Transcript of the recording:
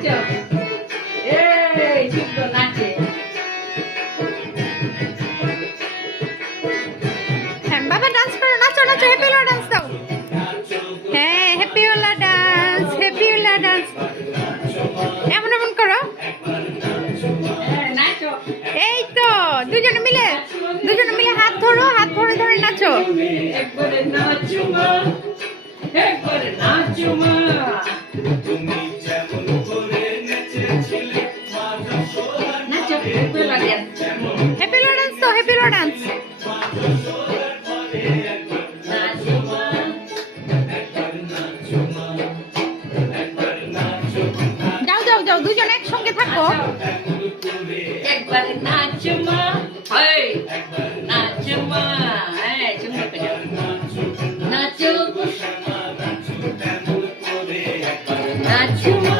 নাচো এই সুন্দর নাচে হ্যাঁ বাবা ডান্স করো, নাচো নাচো, হ্যাপি ওলা ডান্স দাও। হ্যাঁ হ্যাপি ওলা ডান্স, হ্যাপি ওলা ডান্স। এমন এমন করো, নাচো এই তো দুজনে মিলে হাত ধরো, হাত ধরে ধরে নাচো। একবারে নাচো মা, একবারে নাচো মা। নাচো হ্যাপি ওলা ডান্স, হ্যাপি ওলা ডান্স তো, হ্যাপি ওলা ডান্স। নাচো মা, যাও যাও যাও, দুজনে একসঙ্গে থাকো। একবারে নাচো মা, হেই নাচো মা, হ্যাঁ সুন্দর করে নাচো নাচো মা।